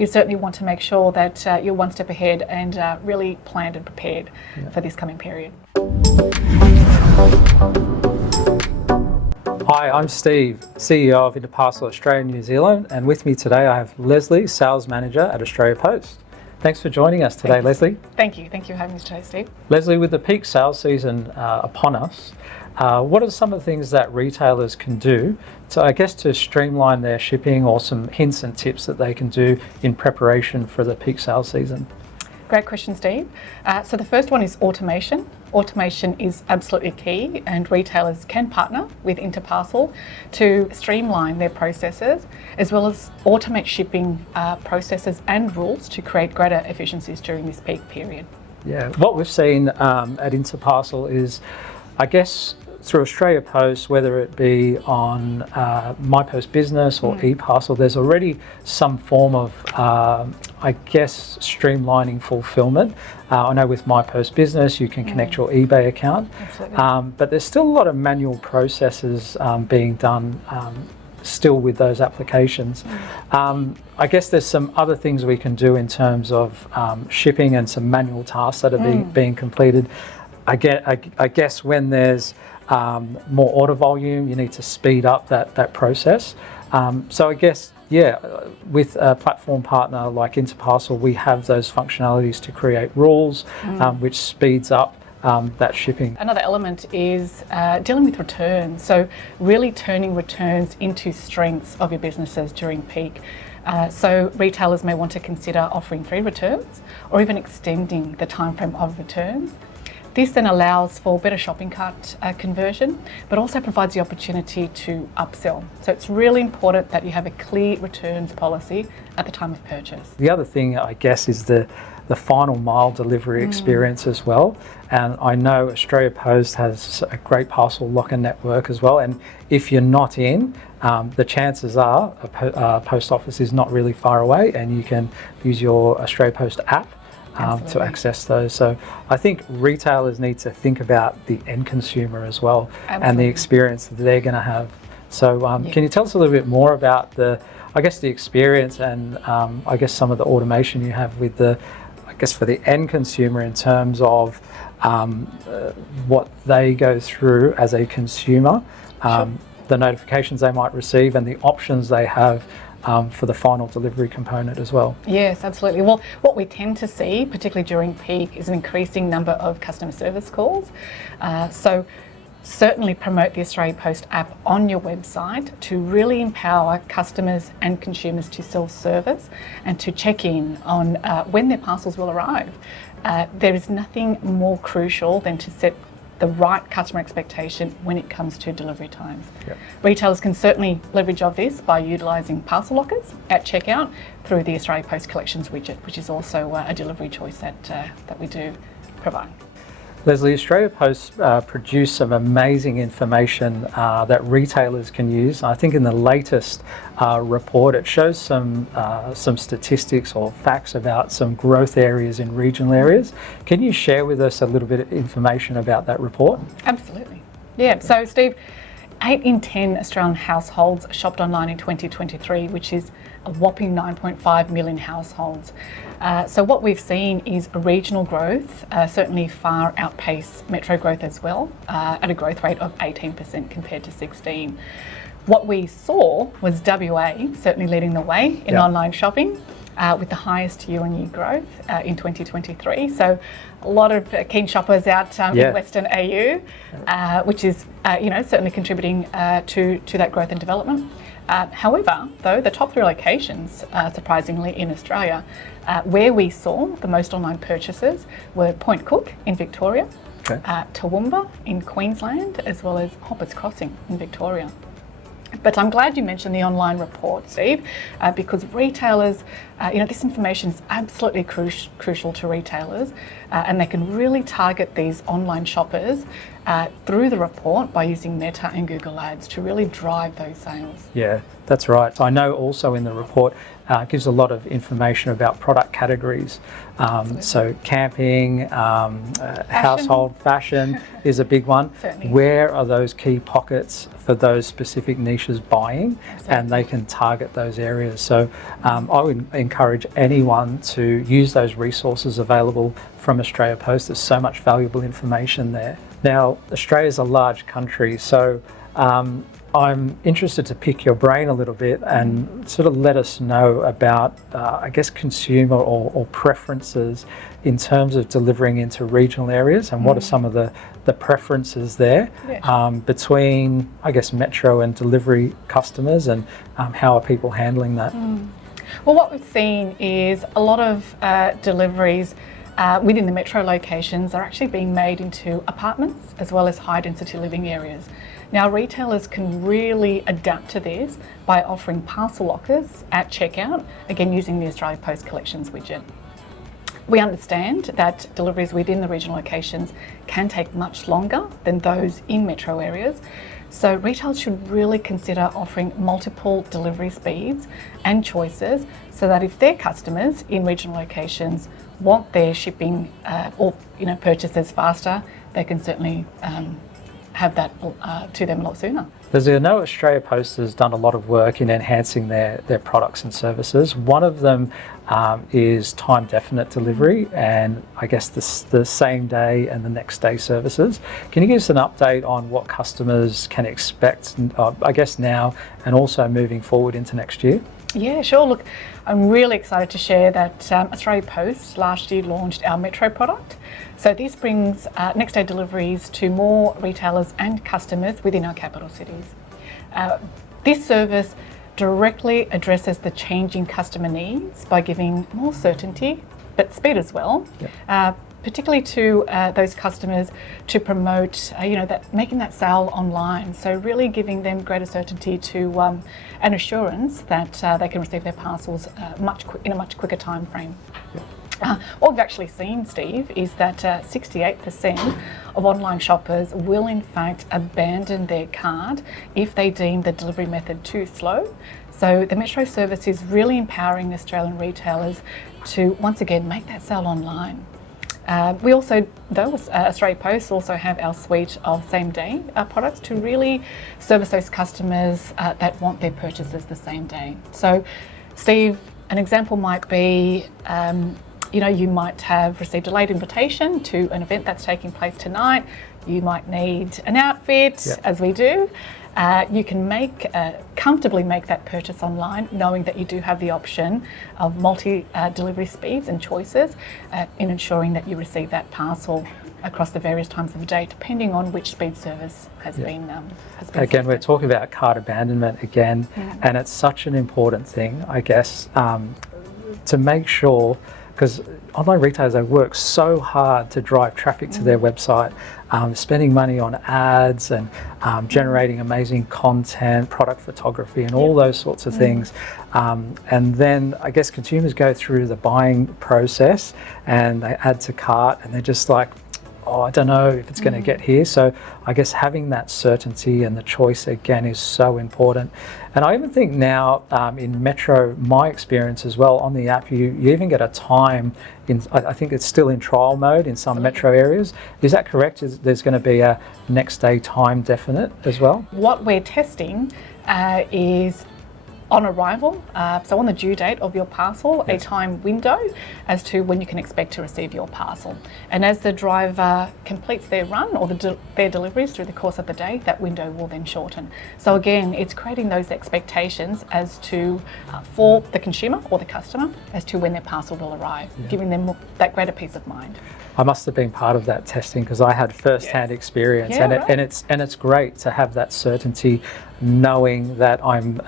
you certainly want to make sure that you're one step ahead and really planned and prepared for this coming period. Hi, I'm Steve, CEO of Interparcel Australia New Zealand, and with me today I have Lesley, Sales Manager at Australia Post. Thanks for joining us today, Lesley. Thank you for having me today, Steve. Lesley, with the peak sales season upon us, what are some of the things that retailers can do to streamline their shipping, or some hints and tips that they can do in preparation for the peak sales season? Great question, Steve. So the first one is automation. Automation is absolutely key, and retailers can partner with Interparcel to streamline their processes, as well as automate shipping processes and rules to create greater efficiencies during this peak period. Yeah, what we've seen at Interparcel is, I guess, through Australia Post, whether it be on MyPost Business or eParcel, there's already some form of, streamlining fulfillment. I know with MyPost Business, you can connect your eBay account, but there's still a lot of manual processes being done still with those applications. I guess there's some other things we can do in terms of shipping and some manual tasks that are being completed. I guess when there's more order volume, you need to speed up that process. So I guess, with a platform partner like Interparcel, we have those functionalities to create rules, which speeds up that shipping. Another element is dealing with returns. So really turning returns into strengths of your businesses during peak. So retailers may want to consider offering free returns or even extending the timeframe of returns. This then allows for better shopping cart conversion, but also provides the opportunity to upsell. So it's really important that you have a clear returns policy at the time of purchase. The other thing, I guess, is the final mile delivery experience as well. And I know Australia Post has a great parcel locker network as well. And if you're not in, the chances are a post office is not really far away, and you can use your Australia Post app to access those. So I think retailers need to think about the end consumer as well, and the experience that they're going to have. So can you tell us a little bit more about the experience and some of the automation you have with for the end consumer in terms of what they go through as a consumer, the notifications they might receive, and the options they have for the final delivery component as well? Yes, absolutely. Well, what we tend to see, particularly during peak, is an increasing number of customer service calls. So certainly promote the Australia Post app on your website to really empower customers and consumers to self-service and to check in on when their parcels will arrive. There is nothing more crucial than to set the right customer expectation when it comes to delivery times. Retailers can certainly leverage of this by utilising parcel lockers at checkout through the Australia Post Collections widget, which is also a delivery choice that we do provide. Lesley, Australia Post produced some amazing information that retailers can use. I think in the latest report, it shows some statistics or facts about some growth areas in regional areas. Can you share with us a little bit of information about that report? Absolutely. Yeah, so Steve, 8 in 10 Australian households shopped online in 2023, which is a whopping 9.5 million households. So what we've seen is regional growth certainly far outpace metro growth as well, at a growth rate of 18% compared to 16%. What we saw was WA certainly leading the way in online shopping, with the highest year-on-year growth in 2023. So a lot of keen shoppers out in Western AU, which is certainly contributing to that growth and development. However, though, the top 3 locations, surprisingly, in Australia, where we saw the most online purchases were Point Cook in Victoria, Toowoomba in Queensland, as well as Hoppers Crossing in Victoria. But I'm glad you mentioned the online report, Steve, because retailers, this information is absolutely crucial to retailers, and they can really target these online shoppers through the report by using Meta and Google Ads to really drive those sales. Yeah, that's right. I know also in the report gives a lot of information about product categories. So camping, household, fashion is a big one. Certainly. Where are those key pockets for those specific niches buying? Absolutely. And they can target those areas. So I would encourage anyone to use those resources available from Australia Post. There's so much valuable information there. Now, Australia's a large country, so I'm interested to pick your brain a little bit and sort of let us know about, I guess, consumer or preferences in terms of delivering into regional areas, and what are some of the preferences there between, I guess, metro and delivery customers, and how are people handling that? Well, what we've seen is a lot of deliveries within the metro locations are actually being made into apartments as well as high density living areas. Now, retailers can really adapt to this by offering parcel lockers at checkout, again using the Australia Post Collections widget. We understand that deliveries within the regional locations can take much longer than those in metro areas, so retailers should really consider offering multiple delivery speeds and choices, so that if their customers in regional locations want their shipping or purchases faster, they can certainly have that to them a lot sooner. There's I know Australia Post has done a lot of work in enhancing their products and services. One of them is time definite delivery, and I guess the same day and the next day services. Can you give us an update on what customers can expect, I guess now and also moving forward into next year? Yeah, sure. Look, I'm really excited to share that Australia Post last year launched our Metro product. So this brings next day deliveries to more retailers and customers within our capital cities. This service directly addresses the changing customer needs by giving more certainty, but speed as well. Yep. Particularly to those customers to promote, making that sale online. So really giving them greater certainty to an assurance that they can receive their parcels in a much quicker time frame. What we've actually seen, Steve, is that 68% of online shoppers will in fact abandon their cart if they deem the delivery method too slow. So the Metro service is really empowering Australian retailers to once again make that sale online. We also, Australia Post also have our suite of same-day products to really service those customers that want their purchases the same day. So, Steve, an example might be, you might have received a late invitation to an event that's taking place tonight. You might need an outfit, as we do. You can comfortably make that purchase online, knowing that you do have the option of multi-delivery speeds and choices in ensuring that you receive that parcel across the various times of the day, depending on which speed service has been Again, selected. we're talking about cart abandonment again, and it's such an important thing, I guess, to make sure, because online retailers, they work so hard to drive traffic to their website, spending money on ads and generating amazing content, product photography and all those sorts of things. And then I guess consumers go through the buying process and they add to cart and they're just like, oh, I don't know if it's going to get here. So I guess having that certainty and the choice again is so important. And I even think now in Metro, my experience as well, on the app, you even get a time I think it's still in trial mode in some metro areas. Is that correct? There's going to be a next day time definite as well? What we're testing is on arrival, so on the due date of your parcel, a time window as to when you can expect to receive your parcel. And as the driver completes their run or their deliveries through the course of the day, that window will then shorten. So again, it's creating those expectations as to, for the consumer or the customer, as to when their parcel will arrive, giving them that greater peace of mind. I must have been part of that testing because I had first-hand experience, and it's great to have that certainty, knowing that I'm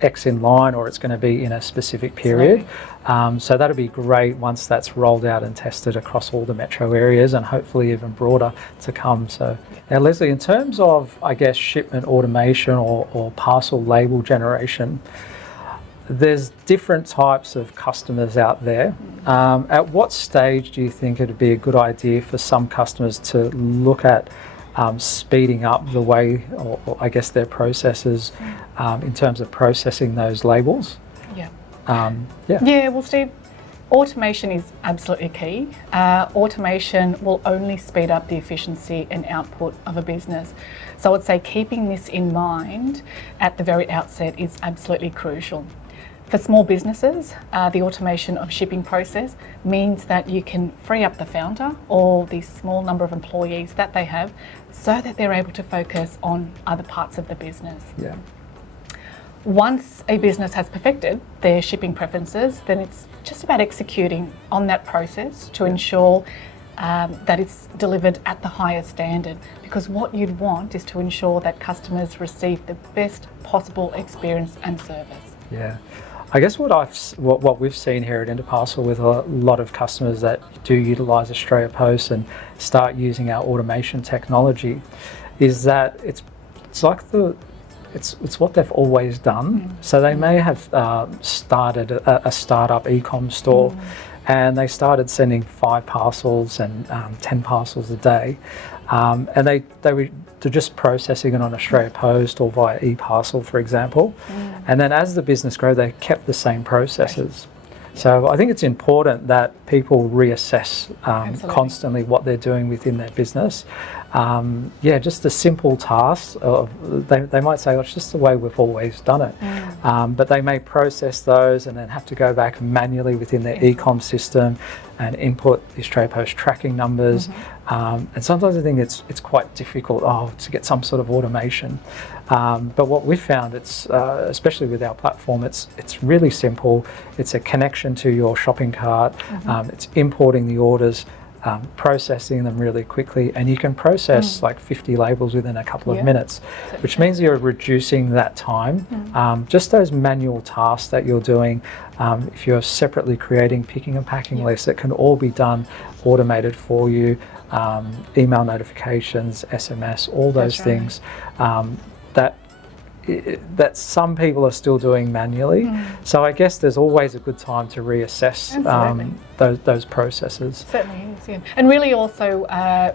X in line or it's going to be in a specific period. So that'll be great once that's rolled out and tested across all the metro areas, and hopefully even broader to come. So now, Lesley, in terms of, I guess, shipment automation or parcel label generation, there's different types of customers out there. At what stage do you think it would be a good idea for some customers to look at speeding up the way, or I guess their processes in terms of processing those labels? Yeah. Yeah, well, Steve, automation is absolutely key. Automation will only speed up the efficiency and output of a business. So I would say keeping this in mind at the very outset is absolutely crucial. For small businesses, the automation of shipping process means that you can free up the founder or the small number of employees that they have so that they're able to focus on other parts of the business. Yeah. Once a business has perfected their shipping preferences, then it's just about executing on that process to ensure that it's delivered at the highest standard, because what you'd want is to ensure that customers receive the best possible experience and service. Yeah. I guess what we've seen here at Interparcel with a lot of customers that do utilise Australia Post and start using our automation technology is that it's what they've always done. So they may have started a startup e-com store and they started sending 5 parcels and 10 parcels a day. And they're just processing it on Australia Post or via e-parcel, for example. And then as the business grew, they kept the same processes. So I think it's important that people reassess constantly what they're doing within their business. Just the simple tasks of they might say, well, it's just the way we've always done it. But they may process those and then have to go back manually within their e-com system and input the Australia Post tracking numbers. And sometimes I think it's quite difficult to get some sort of automation. But what we've found, it's especially with our platform, it's really simple. It's a connection to your shopping cart. It's importing the orders, processing them really quickly, and you can process like 50 labels within a couple of minutes, which means you're reducing that time. Just those manual tasks that you're doing, if you're separately creating picking and packing lists, it can all be done automated for you. Email notifications, SMS, all those things that some people are still doing manually. So I guess there's always a good time to reassess those processes. Certainly is, yeah. And really also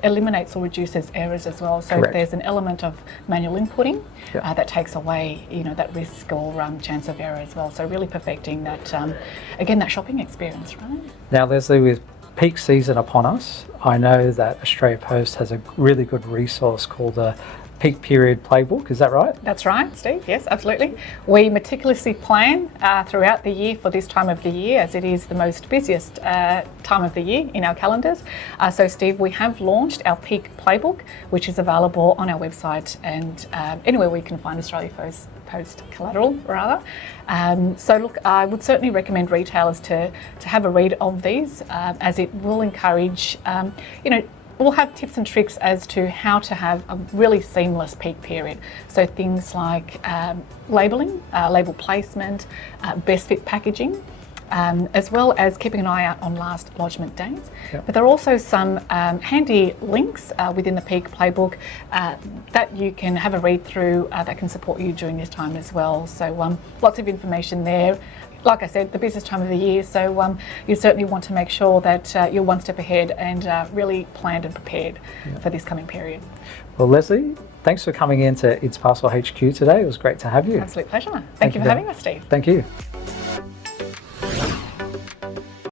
eliminates or reduces errors as well. So if there's an element of manual inputting, that takes away, that risk or chance of error as well. So really perfecting that, again, that shopping experience, right? Now, Lesley, with peak season upon us, I know that Australia Post has a really good resource called the Peak Period Playbook. Is that right? That's right, Steve. Yes, absolutely. We meticulously plan throughout the year for this time of the year, as it is the most busiest time of the year in our calendars. So, Steve, we have launched our Peak Playbook, which is available on our website and anywhere we can find Australia Post collateral, rather. So, look, I would certainly recommend retailers to have a read of these, as it will encourage, we'll have tips and tricks as to how to have a really seamless peak period. So things like labelling, label placement, best fit packaging, as well as keeping an eye out on last lodgement dates. But there are also some handy links within the Peak Playbook that you can have a read through that can support you during this time as well. So lots of information there. Like I said, the busiest time of the year, so you certainly want to make sure that you're one step ahead and really planned and prepared for this coming period. Well, Lesley, thanks for coming in to Interparcel HQ today. It was great to have you. Absolute pleasure. Thank you for having us, Steve. Thank you.